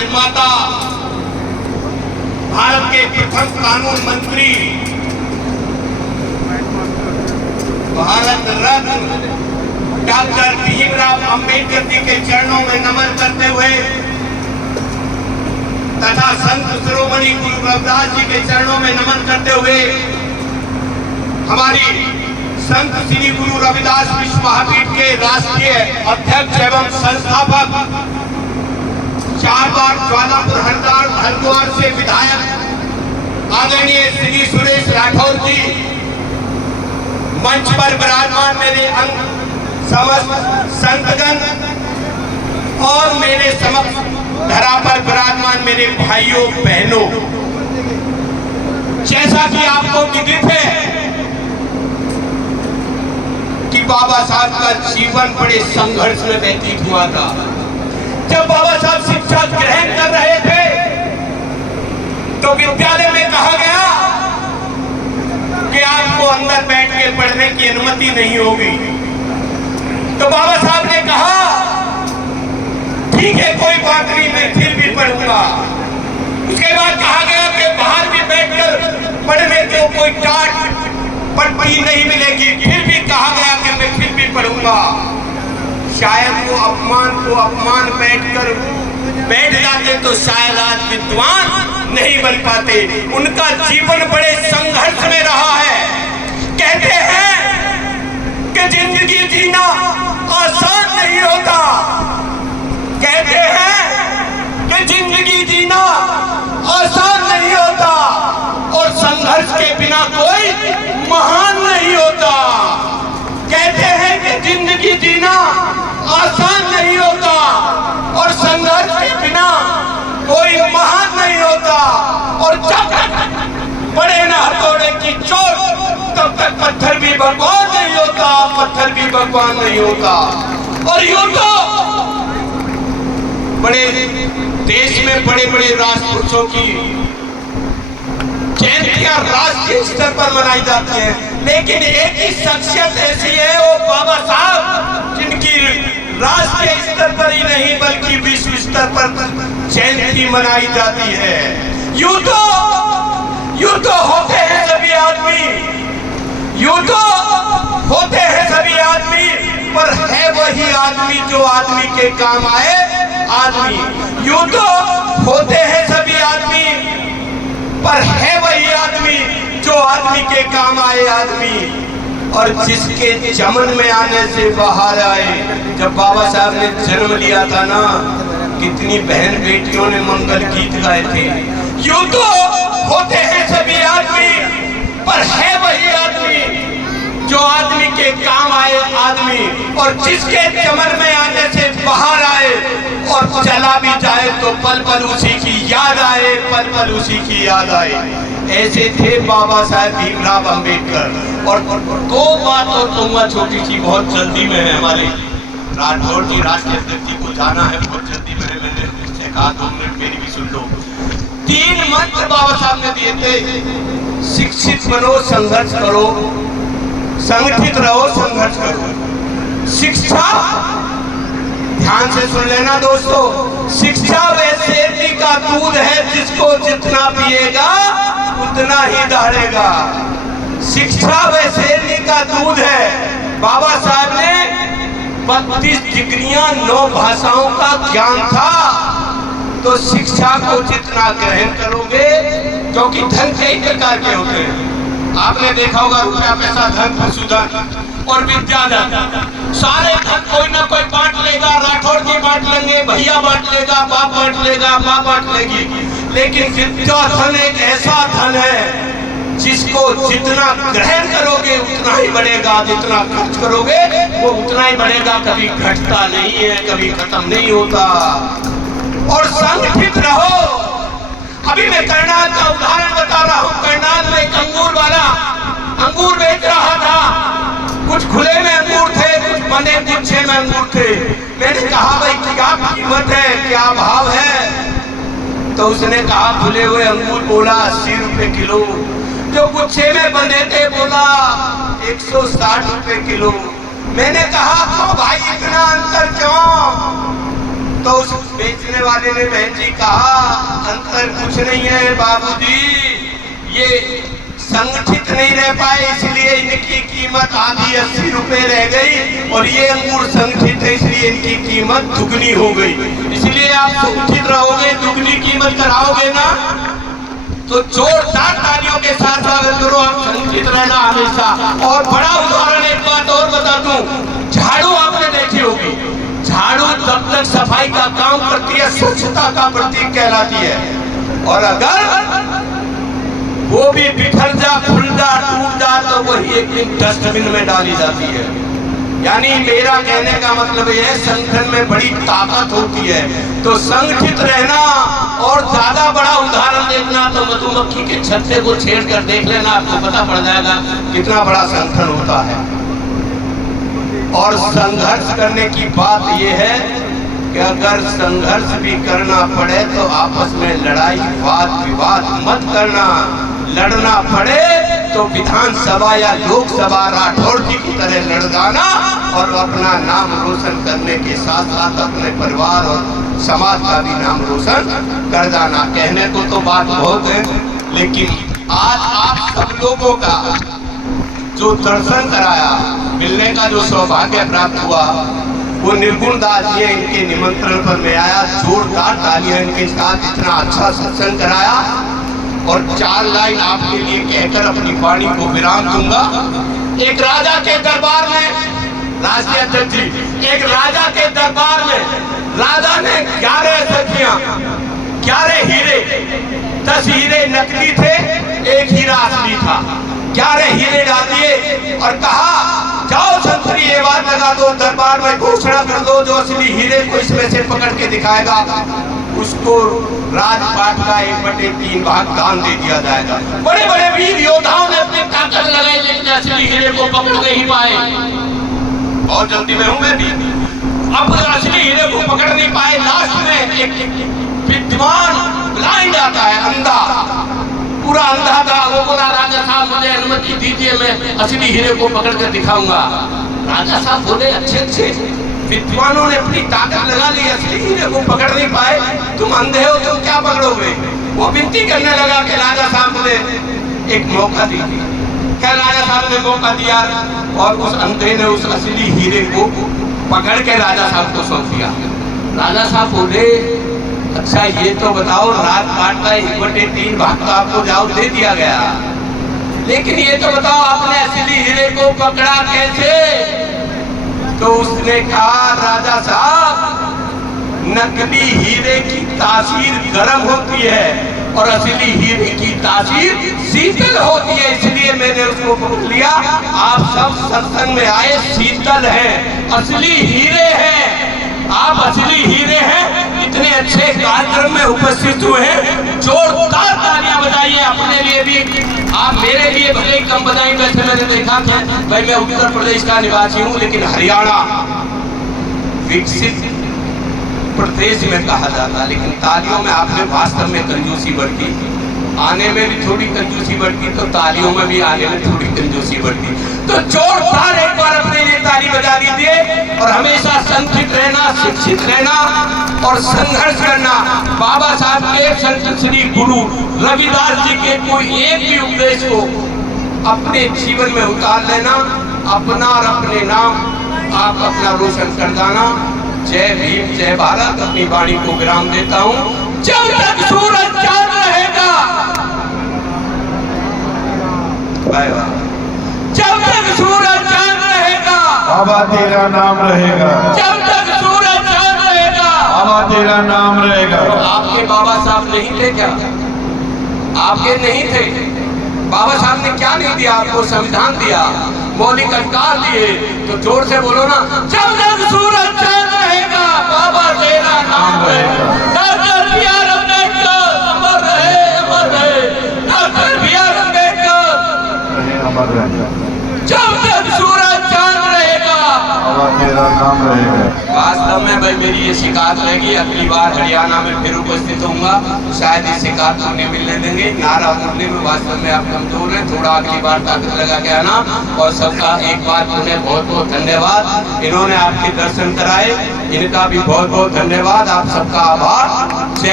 निर्माता, भारत के प्रथम कानून मंत्री, भारत रत्न डॉक्टर भीमराव अंबेडकर जी के चरणों में नमन करते हुए तथा संत शिरोमणि गुरु रविदास जी के चरणों में नमन करते हुए हमारी संत श्री गुरु रविदास विश्व महापीठ के राष्ट्रीय अध्यक्ष एवं संस्थापक, 4 बार ज्वालापुर हरिद्वार से विधायक आदरणीय श्री सुरेश राठौर जी, मंच पर विराजमान मेरे समस्त संतगण और मेरे समस्त धरा पर विराजमान मेरे भाइयों बहनों, जैसा कि आपको विदित है कि बाबा साहब का जीवन बड़े संघर्ष में व्यतीत हुआ था। जब बाबा साहब शिक्षा ग्रहण कर रहे थे तो विद्यालय में कहा गया कि आपको अंदर बैठ के पढ़ने की अनुमति नहीं होगी। तो बाबा साहब ने कहा ठीक है, कोई बात नहीं, मैं फिर भी पढ़ूंगा। उसके बाद कहा गया कि बाहर भी बैठकर पढ़ने को कोई डांट पट्टी नहीं मिलेगी। फिर भी कहा गया कि मैं फिर भी पढ़ूंगा। शायद वो अपमान बैठ जाते तो शायद आज विद्वान नहीं बन पाते। उनका जीवन बड़े संघर्ष में रहा है। कहते हैं कि जिंदगी जीना आसान नहीं होता, कहते हैं कि जिंदगी जीना आसान नहीं होता और संघर्ष के बिना कोई महान नहीं होता। कहते हैं कि जिंदगी जीना आसान नहीं होता और संघर्ष के बिना कोई महान नहीं होता। और जब तक पड़े ना हथौड़े की चोट तब तक पत्थर भी भगवान नहीं होता, पत्थर भी भगवान नहीं होता। और यूं तो बड़े देश में बड़े बड़े राजपुरुषों की जयंतियां राष्ट्रीय स्तर पर मनाई जाती है, लेकिन एक ही शख्सियत ऐसी है, वो बाबा साहब, जिनकी राष्ट्रीय स्तर पर ही नहीं बल्कि विश्व स्तर पर जयंती मनाई जाती है। यूं तो होते हैं सभी आदमी, यूं तो होते हैं सभी आदमी, पर है वही आदमी जो आदमी के काम आए आदमी। यूं तो होते हैं सभी आदमी, पर है वही आदमी जो आदमी के काम आए आदमी। और जिसके चमन में आने से बाहर आए। जब बाबा साहब ने जन्म लिया था ना, कितनी बहन बेटियों ने मंगल गीत गाए थे। यूं तो होते हैं सभी आदमी, पर है वही आदमी जो आदमी के काम आए आदमी। और जिसके चमन में आने से बाहर आए और चला भी जाए तो पल पल उसी की याद आए, पल पल उसी की याद आए। ऐसे थे बाबा साहब भीमराव अंबेडकर। और 2 बात और कहूँगा छोटी सी, बहुत जल्दी में है, हमारे राठौर जी राष्ट्रीय अध्यक्ष जी को जाना है, बहुत जल्दी में है। मैंने उससे कहा 2 मिनट मेरी भी सुन लो। 3 मंत्र बाबा साहब ने दिए थे, शिक्षित बनो, संघर्ष करो, संगठित रहो, संघर्ष करो। शिक्षा, ध्यान से सुन लेना दोस्तों, शिक्षा वैसे का दूध है, जिसको जितना पिएगा उतना ही दहाड़ेगा। शिक्षा वैसे का दूध है। बाबा साहब ने 32 डिग्रियां, 9 भाषाओं का ज्ञान था। तो शिक्षा को जितना ग्रहण करोगे, क्योंकि धन कई प्रकार के होते हैं, आपने देखा होगा, रुपया, पैसा, धन, पशुधन और विद्याधन। सारे धन कोई ना कोई बांट लेगा, राठौर जी बांट लेंगे, भैया बांट लेगा, बाप बांट लेगा, माँ बांट लेगी। लेकिन विद्याधन एक ऐसा धन है जिसको जितना ग्रहण करोगे उतना ही बढ़ेगा, जितना खर्च करोगे वो उतना ही बढ़ेगा। कभी घटता नहीं है, कभी खत्म नहीं होता। और संगठित रहो। अभी मैं करनाल का उदाहरण बता रहा हूँ। करनाल में एक अंगूर वाला अंगूर बेच रहा था। कुछ खुले में अंगूर थे, कुछ बंदे गुच्छे में अंगूर थे। मैंने कहा भाई क्या कीमत है, क्या भाव है? तो उसने कहा खुले हुए अंगूर बोला 80 रुपए किलो, जो गुच्छे में बंधे थे बोला 160 रुपए किलो। मैंने कहा तो भाई इतना अंतर क्यों? तो उस बेचने वाले ने बहन जी कहा, अंतर कुछ नहीं है बाबूजी, ये संगठित नहीं रह पाए इसलिए इनकी कीमत आधी 80 रुपए रह गई, और ये अंगूर संगठित है इसलिए इनकी कीमत दुगनी हो गई। इसलिए आप संगठित रहोगे, दुगनी कीमत कराओगे ना, तो जोरदार तालियों के साथ स्वागत करो। आप संगठित रहना हमेशा। और बड़ा उदाहरण एक बात और बता दूं, झाड़ू आपने देखी होगी, झाड़ू तब तक सफाई का काम करती है, स्वच्छता का प्रतीक कहलाती है, और अगर वो भी बिखर जा, फूल जा, टूट जा, तो वही एक दिन डस्टबिन में डाली जाती है। यानी मेरा कहने का मतलब यह है, संगठन में बड़ी ताकत होती है। तो संगठित रहना, और ज्यादा बड़ा उदाहरण देखना तो मधुमक्खी के छत्ते को छेड़ कर देख लेना, आपको पता पड़ जाएगा कितना बड़ा संगठन होता है। और संघर्ष करने की बात यह है कि अगर संघर्ष भी करना पड़े तो आपस में लड़ाई वाद विवाद मत करना। लड़ना पड़े तो विधानसभा या लोकसभा राठौड़ जी की तरह लड़ जाना, और अपना नाम रोशन करने के साथ साथ अपने परिवार और समाज का भी नाम रोशन कर जाना। कहने को तो बात बहुत है, लेकिन आज आप सब लोगों का जो दर्शन कराया, मिलने का जो सौभाग्य प्राप्त हुआ, वो निर्गुण दास जी इनके निमंत्रण पर मैं आया। जोरदार तालियां इनके साथ, इतना अच्छा सत्संग कराया। और 4 लाइन आपके लिए कहकर अपनी वाणी को विराम दूंगा। एक राजा के दरबार में, राष्ट्रीय अध्यक्ष जी, एक राजा के दरबार में राजा ने 11 सखियां, 11 हीरे, 10 हीरे नकली थे, 1 हीरा असली था। 11 हीरे डाल दिए और कहा, जाओ संतरी ये बात लगा दो, दरबार में घोषणा कर दो, जो असली हीरे को इसमें से पकड़ के दिखाएगा उसको राजपाट का 1/3 भाग दान दे दिया जाएगा। बड़े बड़े वीर योद्धाओं ने अपनी ताकत लगाई, लेकिन असली हीरे को पकड़ नहीं पाए। बहुत जल्दी में हूं मैं भी, अब असली हीरे को पकड़ नहीं पाए। लास्ट में एक विद्वान ब्लाइंड आता है, अंधा, पूरा अंधा था। वो बोला, राजा साहब मुझे अनुमति दीजिए, मैं असली हीरे को पकड़ कर दिखाऊंगा। राजा साहब बोले, अच्छे विद्वानों ने अपनी ताकत लगा ली, असली हीरे को पकड़ नहीं पाए, तुम अंधे हो, तुम क्या पकड़ोगे? वो विनती करने लगा कि राजा साहब मुझे एक मौका दीजिए। क्या राजा साहब ने मौका दिया, और उस अंधे ने उस असली हीरे को पकड़ के राजा साहब को सौंप दिया। राजा साहब बोले, अच्छा ये तो बताओ, राजपाट का 1/3 भाग तो आपको जाओ दे दिया गया, लेकिन ये तो बताओ आपने असली हीरे को पकड़ा कैसे? तो उसने कहा, राजा साहब, नकली हीरे की तासीर गर्म होती है और असली हीरे की तासीर शीतल होती है, इसलिए मैंने उसको पकड़ लिया। आप सब सत्संग में आए, शीतल हैं, असली हीरे हैं, आप असली हीरे हैं। इतने अच्छे कार्यक्रम में उपस्थित हुए हैं, जोरदार तालियां बजाइए अपने लिए भी। आप मेरे लिए भले ही कम बजाएं, वैसे मैंने देखा था भाई, मैं उत्तर प्रदेश का निवासी हूँ, लेकिन हरियाणा विकसित प्रदेश में कहा जाता, लेकिन तालियों में आपने वास्तव में कंजूसी बरती, आने में भी थोड़ी कंजूसी बरती, तो तालियों में भी आने में थोड़ी कंजूसी बरती। तो जोरदार एक बार अपने लिए ताली बजा दीजिए। और हमेशा संगठित रहना, शिक्षित रहना और संघर्ष करना। बाबा साहब के संत श्री गुरु रविदास जी के कोई एक भी उपदेश को अपने जीवन में उतार लेना, अपना और अपने नाम आप अपना रोशन कर जाना। जय भीम, जय भारत। अपनी वाणी को विराम देता हूँ। जब तक सूरज चांद रहेगा, जब तक सूरज चांद रहेगा, बाबा तेरा नाम रहेगा, जब तक सूरज चांद रहेगा, बाबा तेरा नाम रहेगा। आपके बाबा साहब नहीं थे क्या? आपके नहीं थे? बाबा साहब ने क्या नहीं दिया आपको? संविधान दिया, मौलिक अधिकार दिए। तो जोर से बोलो ना, जब तक सूरज चांद रहेगा, बाबा तेरा नाम रहेगा। डॉक्टर बी आर अम्बेडकर अमर रहे, अमर रहे। डॉक्टर बी आर अम्बेडकर अमर रहेगा। जब तक सूरज चांद रहेगा, बाबा तेरा नाम रहेगा। वास्तव में भाई मेरी ये शिकायत रहेगी, अगली बार हरियाणा में फिर उपस्थित होऊंगा, शायद ये शिकायत उन्हें मिलने देंगे। नारा बोलने में वास्तव में आप कमजोर हैं, थोड़ा अगली बार ताकत लगा के आना। और सबका एक बार उन्हें बहुत बहुत धन्यवाद, इन्होंने आपके दर्शन कराए, इनका भी बहुत बहुत धन्यवाद, आप सबका आभार।